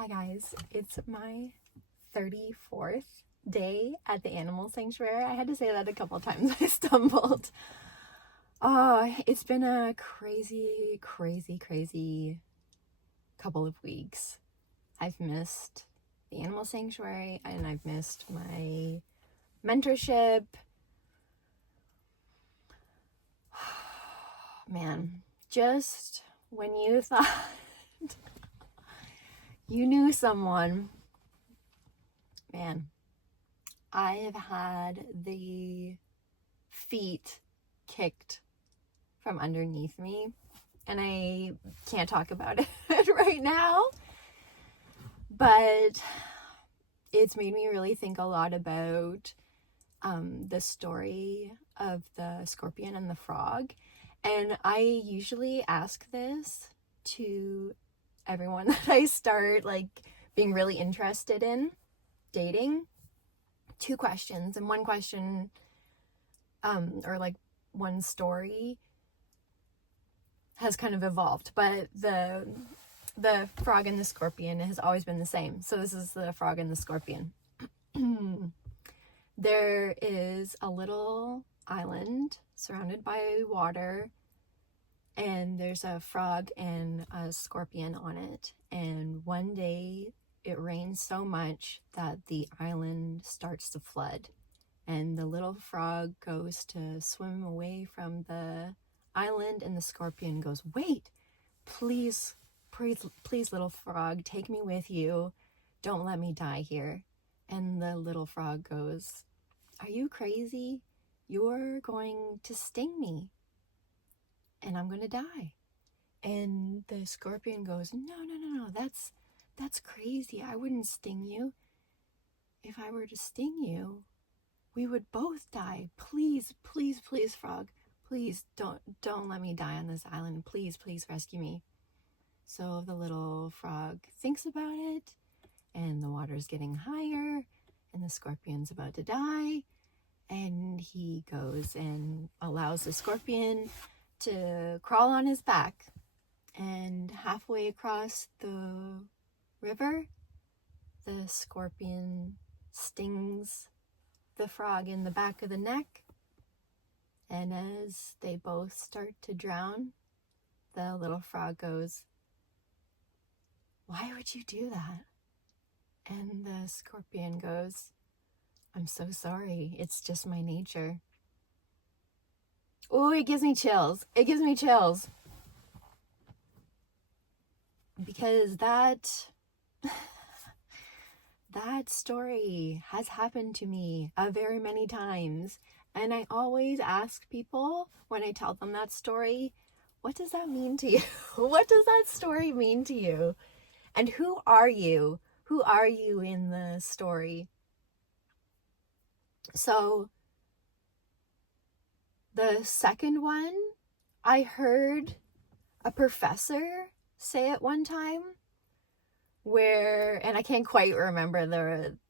Hi guys, it's my 34th day at the animal sanctuary. I had to say that a couple times. I stumbled. It's been a crazy couple of weeks. I've missed the animal sanctuary and I've missed my mentorship. Man, just when you thought you knew someone, man, I have had the feet kicked from underneath me, and I can't talk about it right now, but it's made me really think a lot about the story of the scorpion and the frog. And I usually ask this to everyone that I start being really interested in dating. 2 questions, and one question or one story has kind of evolved, but the frog and the scorpion has always been the same. So this is the frog and the scorpion. There is a little island surrounded by water, and there's a frog and a scorpion on it. And one day it rains so much that the island starts to flood, and the little frog goes to swim away from the island, and the scorpion goes, "Wait, please, little frog, take me with you. Don't let me die here." And the little frog goes, "Are you crazy? You're going to sting me and I'm going to die." And the scorpion goes, No, that's crazy. I wouldn't sting you. If I were to sting you, we would both die. Please, frog, please don't let me die on this island. Please rescue me. So the little frog thinks about it, and the water's getting higher, and the scorpion's about to die, and he goes and allows the scorpion to crawl on his back. And halfway across the river, the scorpion stings the frog in the back of the neck, and as they both start to drown, the little frog goes, "Why would you do that?" And the scorpion goes, "I'm so sorry. It's just my nature." Oh, it gives me chills. Because that story has happened to me very many times. And I always ask people when I tell them that story, what does that mean to you? What does that story mean to you? And who are you? Who are you in the story? So the second one, I heard a professor say it one time, and I can't quite remember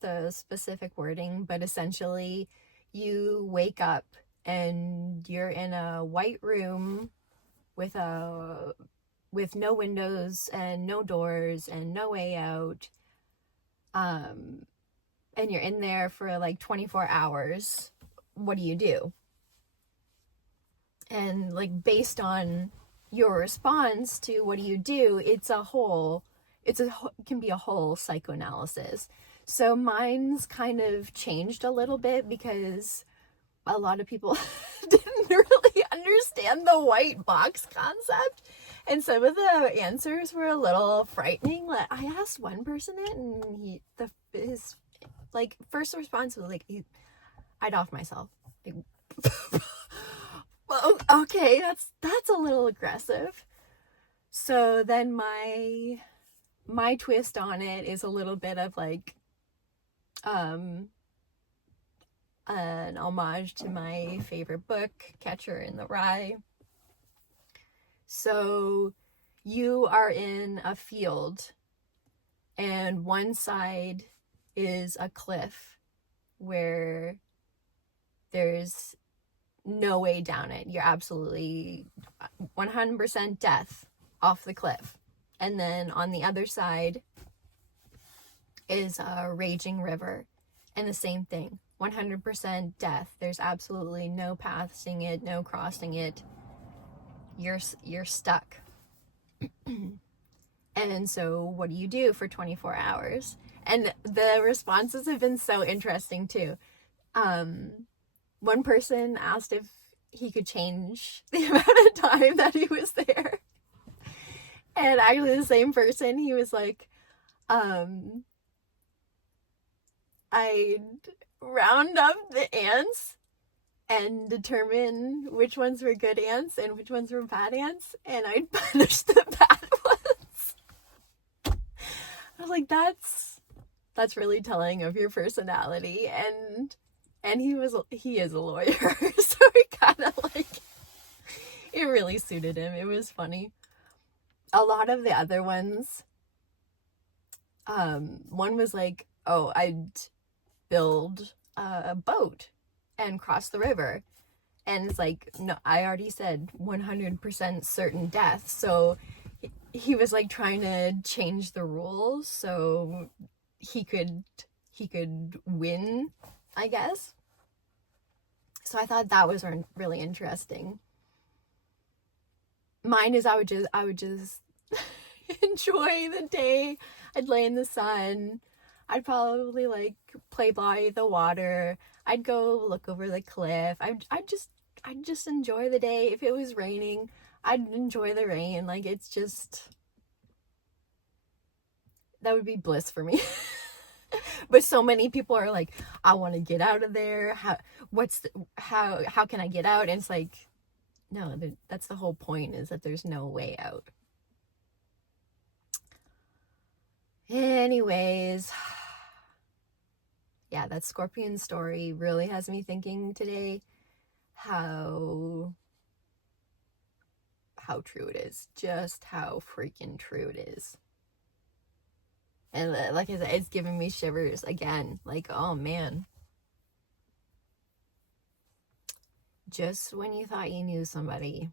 the specific wording, but essentially you wake up and you're in a white room with no windows and no doors and no way out, and you're in there for 24 hours. What do you do? And based on your response to what do you do, it can be a whole psychoanalysis. So mine's kind of changed a little bit because a lot of people didn't really understand the white box concept, and some of the answers were a little frightening. I asked one person it, and his first response was I'd off myself. Well, okay, that's a little aggressive. So then my twist on it is a little bit of an homage to my favorite book, Catcher in the Rye. So you are in a field, and one side is a cliff where there's no way down it. You're absolutely 100% death off the cliff. And then on the other side is a raging river. And the same thing, 100% death. There's absolutely no passing it, no crossing it. You're stuck. And so what do you do for 24 hours? And the responses have been so interesting too. One person asked if he could change the amount of time that he was there. And actually the same person, he was like, I'd round up the ants and determine which ones were good ants and which ones were bad ants, and I'd punish the bad ones. I was like, that's really telling of your personality. And he is a lawyer, so it kind of like, it really suited him. It was funny. A lot of the other ones, one was like, oh, I'd build a boat and cross the river. And it's like, no, I already said 100% certain death. So he was like trying to change the rules so he could win, I guess. So I thought that was really interesting. Mine is I would just enjoy the day. I'd lay in the sun. I'd probably like play by the water. I'd go look over the cliff. I'd just enjoy the day. If it was raining, I'd enjoy the rain. Like, it's just, that would be bliss for me. But so many people are like, I want to get out of there. How can I get out? And it's like, no, that's the whole point, is that there's no way out. Anyways, yeah, that scorpion story really has me thinking today how true it is. Just how freaking true it is. And like I said, it's giving me shivers again. Like, oh man. Just when you thought you knew somebody.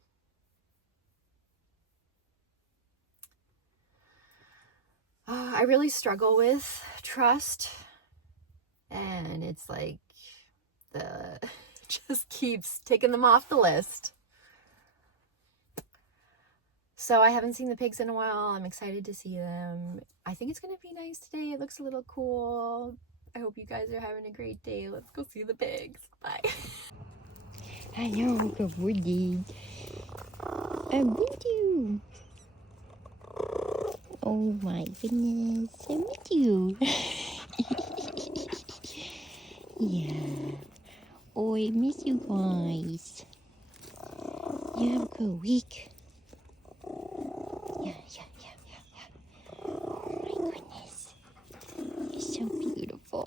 I really struggle with trust. And it's like, just keeps taking them off the list. So I haven't seen the pigs in a while. I'm excited to see them. I think it's going to be nice today. It looks a little cool. I hope you guys are having a great day. Let's go see the pigs. Bye. Hello, good morning. I miss you. Oh my goodness, I miss you. Yeah. Oh, I miss you guys. You have a good week. Yeah. Oh my goodness. You're so beautiful.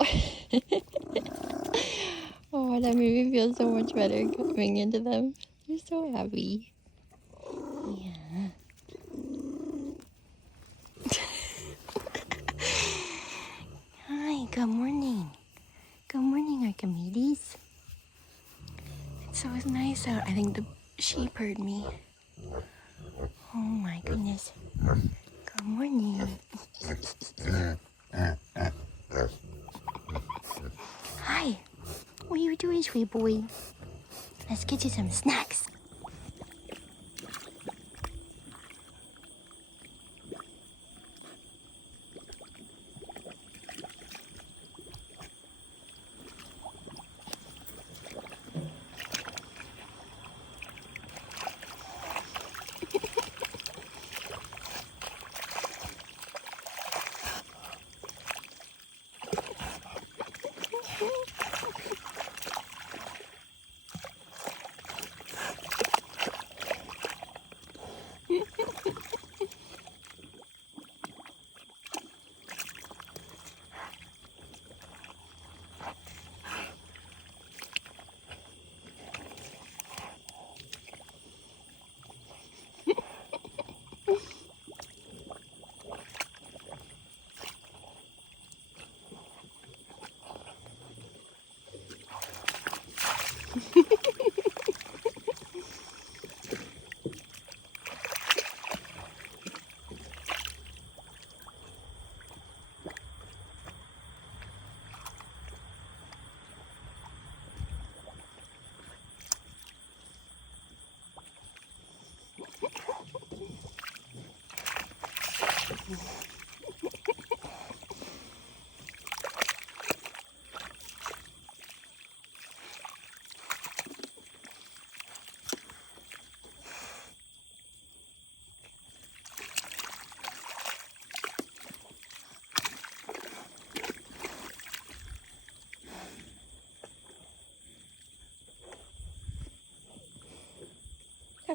Oh, that made me feel so much better coming into them. You're so happy. Yeah. Hi, good morning. Good morning, Archimedes. It's so nice out. I think the sheep heard me. Oh my goodness. Good morning. Hi. What are you doing, sweet boy? Let's get you some snacks.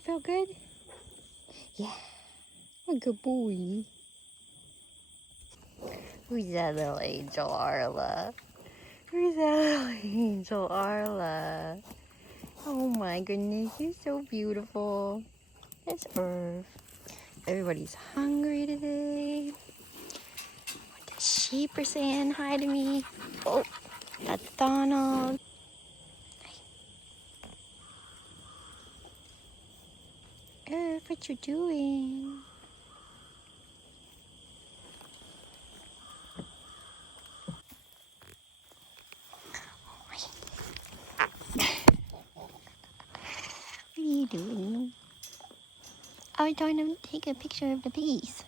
feel good? Yeah. A good boy. Who's that little angel, Arla? Who's that little angel, Arla? Oh my goodness, you're so beautiful. There's Irv. Everybody's hungry today. The sheep are saying hi to me. Oh, that's Donald. Irv, what you doing? What are you doing? I was trying to take a picture of the bees.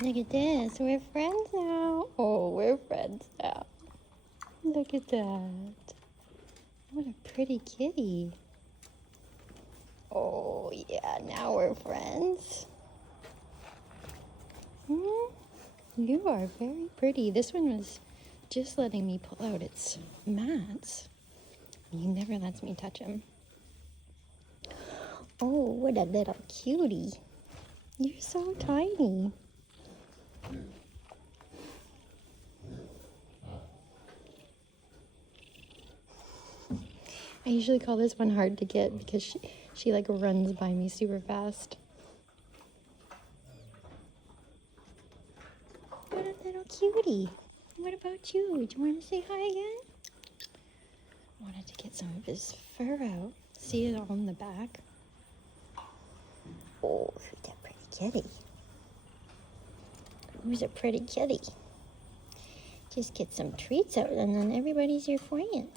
Look at this. We're friends now. Oh, we're friends now. Look at that. What a pretty kitty. Oh, yeah. Now we're friends. You are very pretty. This one was just letting me pull out its mats. He never lets me touch him. Oh, what a little cutie. You're so tiny. I usually call this one hard to get because she like runs by me super fast. What a little cutie. What about you? Do you want to say hi again? Wanted to get some of his fur out. See it all in the back. Oh, who's that pretty kitty? Who's a pretty kitty? Just get some treats out and then everybody's your friend.